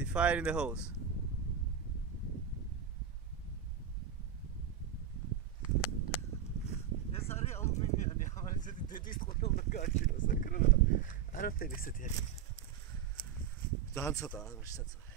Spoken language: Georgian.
ready, fire in the hose. ეს არის ალუმინიანი, ამან ესეთი დედის ყოლა უნდა გააჩინოს აკროლა. არა ფერი ესეთი არის. ძალიან ცოტაა მაშსაცა.